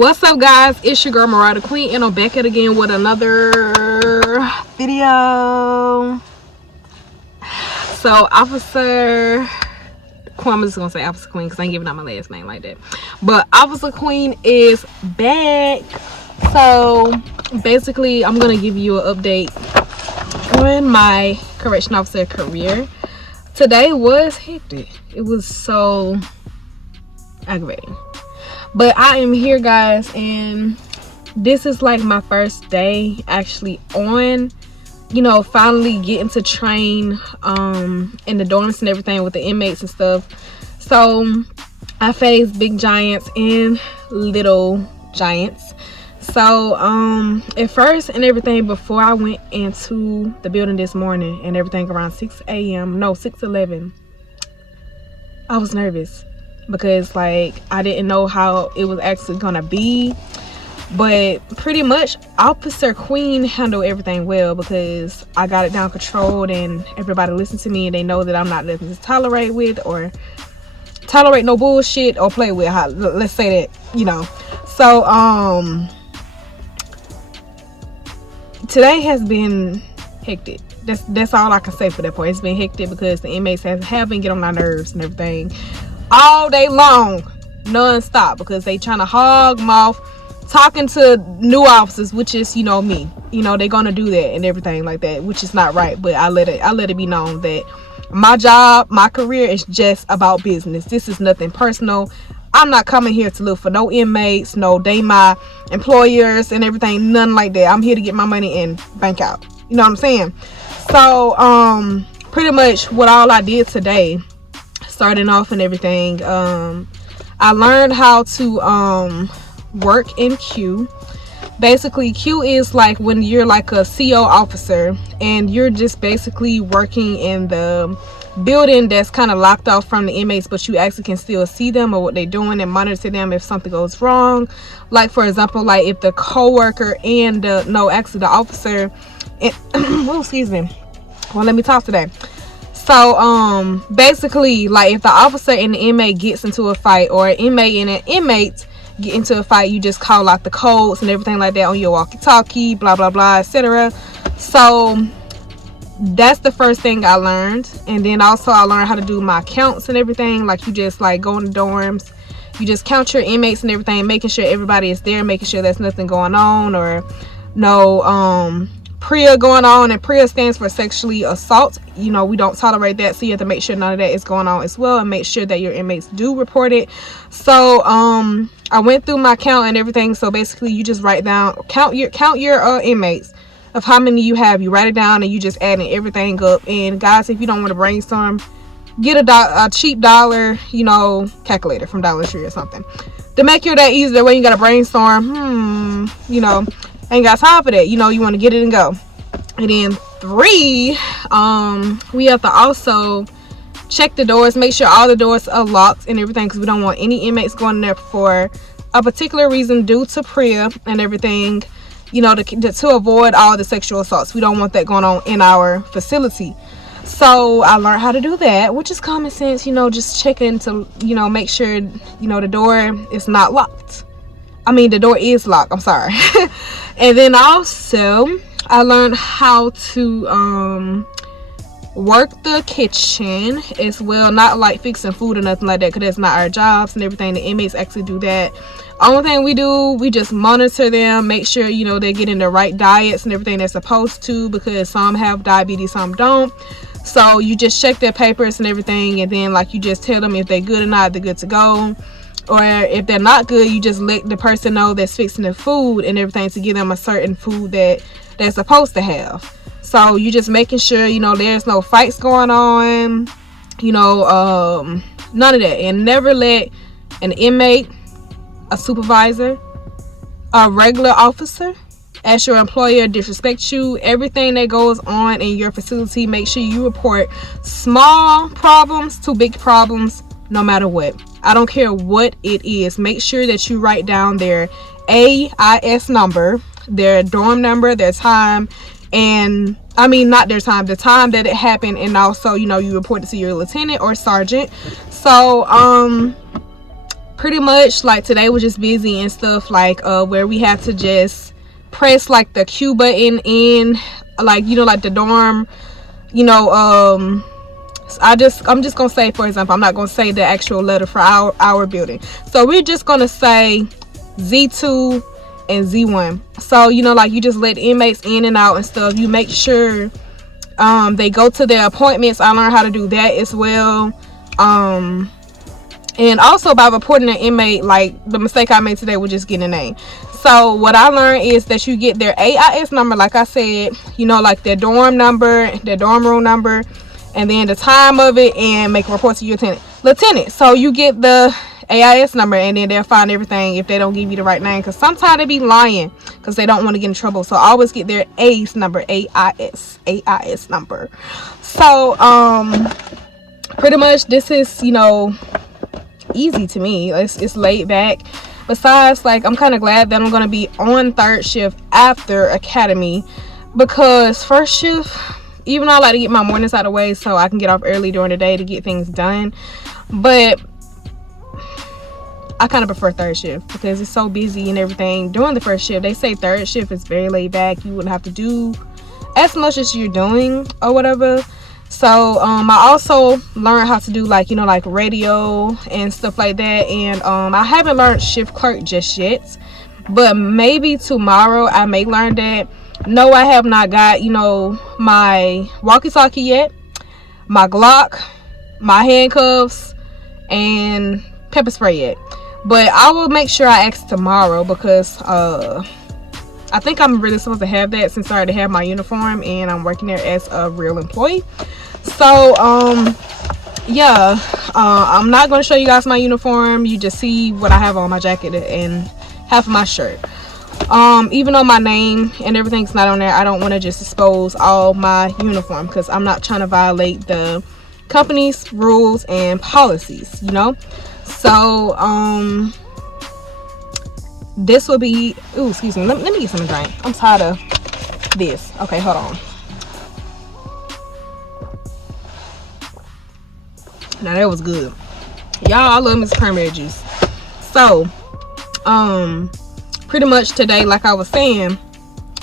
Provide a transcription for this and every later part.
What's up, guys? It's your girl Mariah Queen, and I'm back at again with another video. So Officer Queen, I'm just gonna say Officer Queen because I ain't giving out my last name like that, but Officer Queen is back. So basically I'm gonna give you an update on my correction officer career. Today was hectic. It was so aggravating, but I am here, guys, and this is like my first day actually on, finally getting to train in the dorms and everything with the inmates and stuff. So I face big giants and little giants. So at first and everything, before I went into the building this morning and everything around 6:11, I was nervous because I didn't know how it was actually gonna be. But pretty much Officer Queen handled everything well because I got it down controlled, and everybody listens to me and they know that I'm not nothing to tolerate with or tolerate no bullshit or play with. Let's say that, So today has been hectic. That's all I can say for that part. It's been hectic because the inmates have been getting on my nerves and everything all day long, non-stop, because they trying to hog mouth talking to new officers, which is me. They're gonna do that and everything like that, which is not right. But I let it be known that my job, my career is just about business. This is nothing personal. I'm not coming here to look for no inmates, no, they my employers and everything, none like that. I'm here to get my money and bank out. You know what I'm saying? So pretty much what all I did today, starting off and everything, I learned how to work in Q. Basically, Q is like when you're like a CO officer and you're just basically working in the building that's kind of locked off from the inmates, but you actually can still see them or what they're doing and monitor them if something goes wrong. Like, for example, like if the co-worker and the officer and oh, excuse me, well, let me talk today. So basically, like if the officer and the inmate gets into a fight, or an inmate and an inmate get into a fight, you just call out the codes and everything like that on your walkie-talkie, blah blah blah, etc. So that's the first thing I learned. And then also I learned how to do my counts and everything. Like, you just go in the dorms, you just count your inmates and everything, making sure everybody is there, making sure there's nothing going on or no PREA going on. And PREA stands for sexually assault. We don't tolerate that, so you have to make sure none of that is going on as well, and make sure that your inmates do report it. So I went through my count and everything. So basically, you just write down, count your inmates of how many you have. You write it down and you just adding everything up. And guys, if you don't want to brainstorm, get a cheap dollar calculator from Dollar Tree or something to make it that easy. That way you got to brainstorm. Ain't got time for that. You want to get it and go. And then 3, we have to also check the doors, make sure all the doors are locked and everything, because we don't want any inmates going in there for a particular reason due to PREA and everything, to avoid all the sexual assaults. We don't want that going on in our facility. So I learned how to do that, which is common sense, just checking to make sure the door is not locked. I mean, the door is locked, I'm sorry. And then also I learned how to work the kitchen as well, not like fixing food or nothing like that, because that's not our jobs and everything. The inmates actually do that. Only thing we do, we just monitor them, make sure they're getting the right diets and everything they're supposed to, because some have diabetes, some don't. So you just check their papers and everything, and then you just tell them if they're good or not, they're good to go. Or if they're not good, you just let the person know that's fixing the food and everything to give them a certain food that they're supposed to have. So you just making sure there's no fights going on, none of that. And never let an inmate, a supervisor, a regular officer, as your employer, disrespect you. Everything that goes on in your facility, make sure you report small problems to big problems, no matter what. I don't care what it is. Make sure that you write down their AIS number, their dorm number, their time, and I mean not their time, the time that it happened, and also you report it to your lieutenant or sergeant. So pretty much like today was just busy and stuff, like where we had to just press like the Q button in, like, you know, like the dorm, you know, I'm just gonna say, for example, I'm not gonna say the actual letter for our building, so we're just gonna say Z2 and Z1. So, you know, like, you just let inmates in and out and stuff. You make sure they go to their appointments. I learned how to do that as well. And also by reporting an inmate, like the mistake I made today was just getting a name. So what I learned is that you get their AIS number, like I said, you know, like their dorm number, their dorm room number, and then the time of it, and make a report to your lieutenant. So you get the AIS number, and then they'll find everything if they don't give you the right name, because sometimes they be lying because they don't want to get in trouble. So always get their AIS number, AIS number. So pretty much this is, you know, easy to me. It's laid back. Besides, like, I'm kind of glad that I'm going to be on third shift after academy, because first shift, even though I like to get my mornings out of the way so I can get off early during the day to get things done, but I kind of prefer third shift because it's so busy and everything during the first shift. They say third shift is very laid back. You wouldn't have to do as much as you're doing or whatever. So I also learned how to do, like, you know, like radio and stuff like that. And I haven't learned shift clerk just yet, but maybe tomorrow I may learn that. No, I have not got, you know, my walkie-talkie yet, my Glock, my handcuffs, and pepper spray yet. But I will make sure I ask tomorrow, because I think I'm really supposed to have that since I already have my uniform and I'm working there as a real employee. So yeah, I'm not going to show you guys my uniform. You just see what I have on my jacket and half of my shirt. Even though my name and everything's not on there, I don't want to just expose all my uniform, because I'm not trying to violate the company's rules and policies, you know. So this will be, ooh, excuse me, let me get some drink. I'm tired of this. Okay, hold on. Now that was good, y'all. I love Miss Cranberry juice. So pretty much today, like I was saying,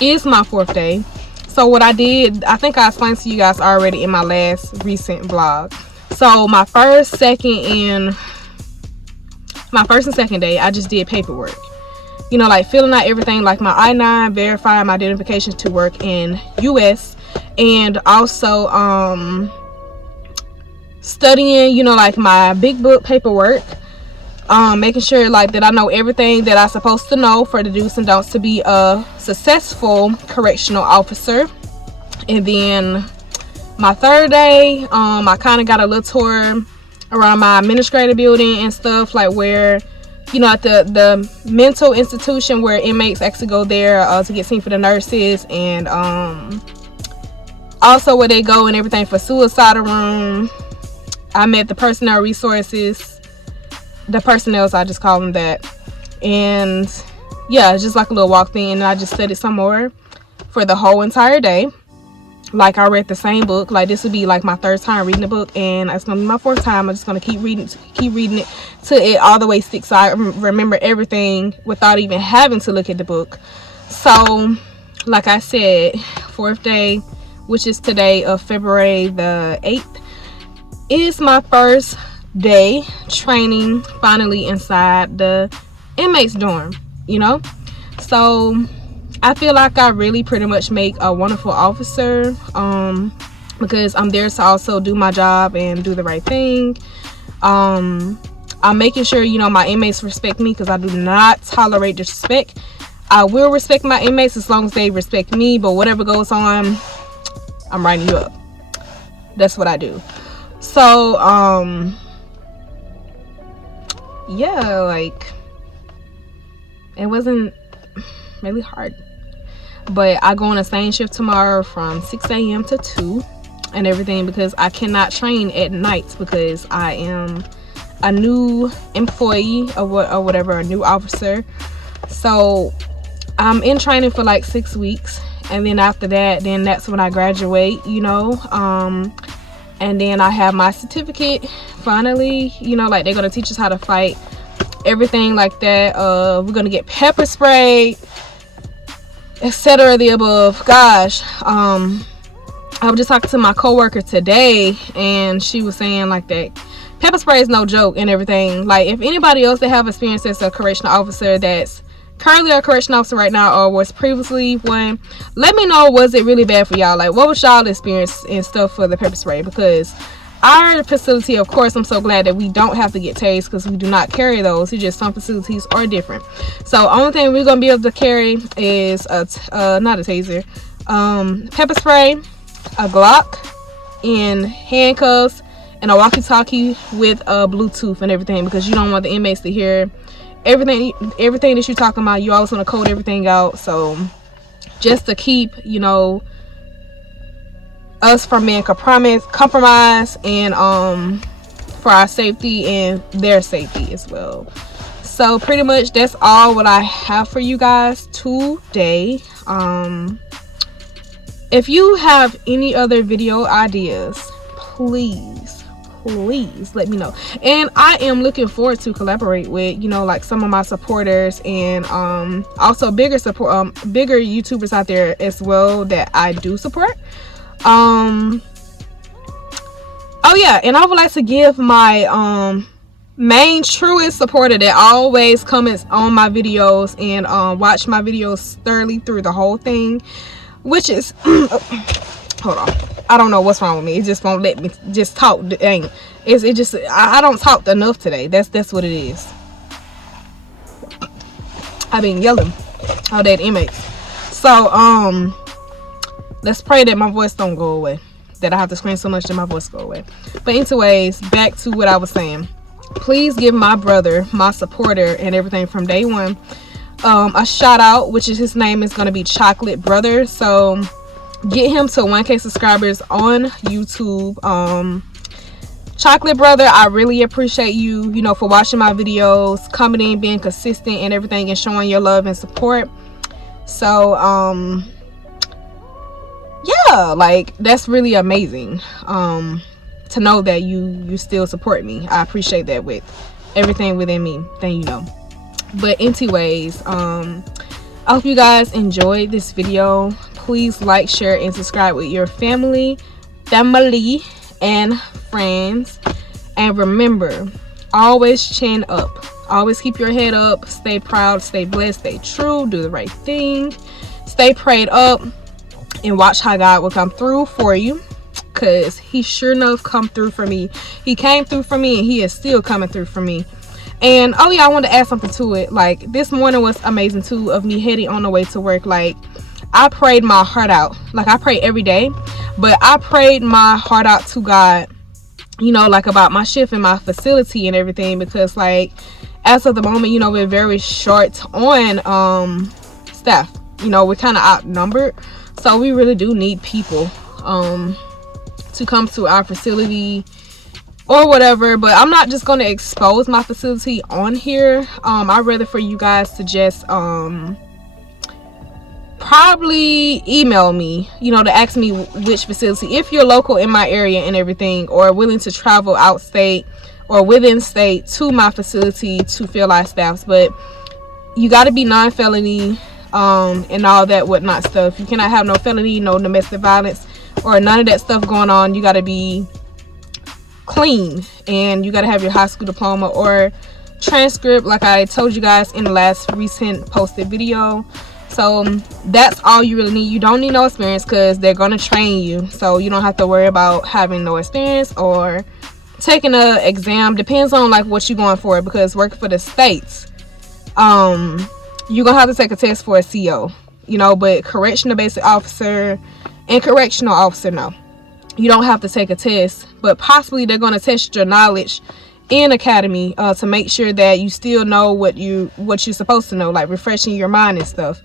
is my 4th day. So what I did, I think I explained to you guys already in my last recent vlog. So my first and second day, I just did paperwork, you know, like filling out everything, like my I-9, verifying my identification to work in US, and also studying, you know, like my big book paperwork, making sure like that I know everything that I'm supposed to know for the do's and don'ts to be a successful correctional officer. And then my 3rd day, I kind of got a little tour around my administrative building and stuff, like where, you know, at the mental institution where inmates actually go there to get seen for the nurses, and also where they go and everything for suicide room. I met the personnel resources, the personnels, I just call them that. And yeah, it's just like a little walk thing. And I just studied some more for the whole entire day. Like, I read the same book. Like, this would be like my 3rd time reading the book, and it's gonna be my 4th time. I'm just gonna keep reading it till it all the way sticks, so I remember everything without even having to look at the book. So like I said, 4th day, which is today of February the 8th, is my first day training finally inside the inmates dorm, you know. So I feel like I really pretty much make a wonderful officer, because I'm there to also do my job and do the right thing. I'm making sure, you know, my inmates respect me, because I do not tolerate disrespect. I will respect my inmates as long as they respect me, but whatever goes on, I'm writing you up. That's what I do. So yeah, like, it wasn't really hard. But I go on a same shift tomorrow from 6 a.m. to 2 and everything, because I cannot train at nights because I am a new employee or whatever, a new officer. So I'm in training for like 6 weeks, and then after that, then that's when I graduate, you know. And then I have my certificate finally, you know, like they're gonna teach us how to fight everything like that. We're gonna get pepper sprayed, etc. the above. Gosh, I was just talking to my coworker today, and she was saying like that pepper spray is no joke and everything. Like, if anybody else that have experience as a correctional officer that's currently a correctional officer right now or was previously one, let me know, was it really bad for y'all? Like, what was y'all experience and stuff for the pepper spray? Because our facility, of course, I'm so glad that we don't have to get tased, because we do not carry those. It's just some facilities are different. So only thing we're gonna be able to carry is not a taser, pepper spray, a Glock, and handcuffs, and a walkie-talkie with Bluetooth and everything, because you don't want the inmates to hear everything that you're talking about. You always want to code everything out, so just to keep, you know, us from being compromised, and for our safety and their safety as well. So pretty much that's all what I have for you guys today. If you have any other video ideas, please let me know. And I am looking forward to collaborate with, you know, like some of my supporters, and also bigger YouTubers out there as well that I do support. Oh yeah, and I would like to give my main truest supporter that always comments on my videos and watch my videos thoroughly through the whole thing, which is hold on, I don't know what's wrong with me. It just won't let me just talk. Dang, it just, I don't talk enough today. That's what it is. I've been yelling all day at inmates. So let's pray that my voice don't go away, that I have to scream so much that my voice go away. But anyways, back to what I was saying. Please give my brother, my supporter and everything from day one, a shout out, which is, his name is going to be Chocolate Brother. So get him to 1K subscribers on YouTube. Chocolate Brother, I really appreciate you, you know, for watching my videos, coming in, being consistent and everything, and showing your love and support. So yeah, like, that's really amazing to know that you still support me. I appreciate that with everything within me, then, you know. But anyways, I hope you guys enjoyed this video. Please like, share, and subscribe with your family and friends. And remember, always chin up, always keep your head up, stay proud, stay blessed, stay true, do the right thing, stay prayed up, and watch how God will come through for you, because he sure enough come through for me. He came through for me, and he is still coming through for me. And oh yeah, I wanted to add something to it. Like, this morning was amazing too, of me heading on the way to work. Like, I prayed my heart out. Like, I pray every day, but I prayed my heart out to God, you know, like, about my shift and my facility and everything, because, like, as of the moment, you know, we're very short on staff. You know, we're kind of outnumbered, so we really do need people to come to our facility or whatever. But I'm not just going to expose my facility on here. I'd rather for you guys to just probably email me, you know, to ask me which facility, if you're local in my area and everything, or willing to travel out state or within state to my facility to fill our staffs. But you got to be non-felony and all that whatnot stuff. You cannot have no felony, no domestic violence, or none of that stuff going on. You got to be clean, and you got to have your high school diploma or transcript, like I told you guys in the last recent posted video. So that's all you really need. You don't need no experience, because they're going to train you, so you don't have to worry about having no experience or taking a exam. Depends on like what you're going for, because working for the states, you're gonna have to take a test for a CO, you know. But correctional basic officer and correctional officer, no, you don't have to take a test. But possibly they're going to test your knowledge in academy to make sure that you still know what you're supposed to know, like refreshing your mind and stuff.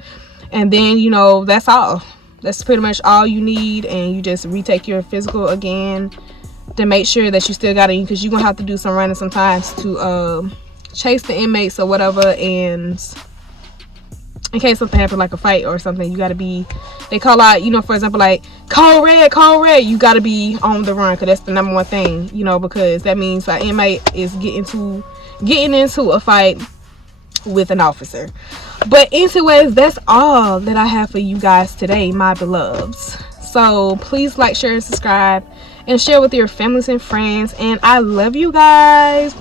And then, you know, that's all. That's pretty much all you need. And you just retake your physical again to make sure that you still got it, because you're gonna have to do some running sometimes to chase the inmates or whatever, and in case something happened, like a fight or something. You got to be, they call out, you know, for example, like code red, you got to be on the run, because that's the number one thing, you know, because that means an inmate is getting into a fight with an officer. But anyways, that's all that I have for you guys today, my beloveds. So please like, share, and subscribe, and share with your families and friends. And I love you guys.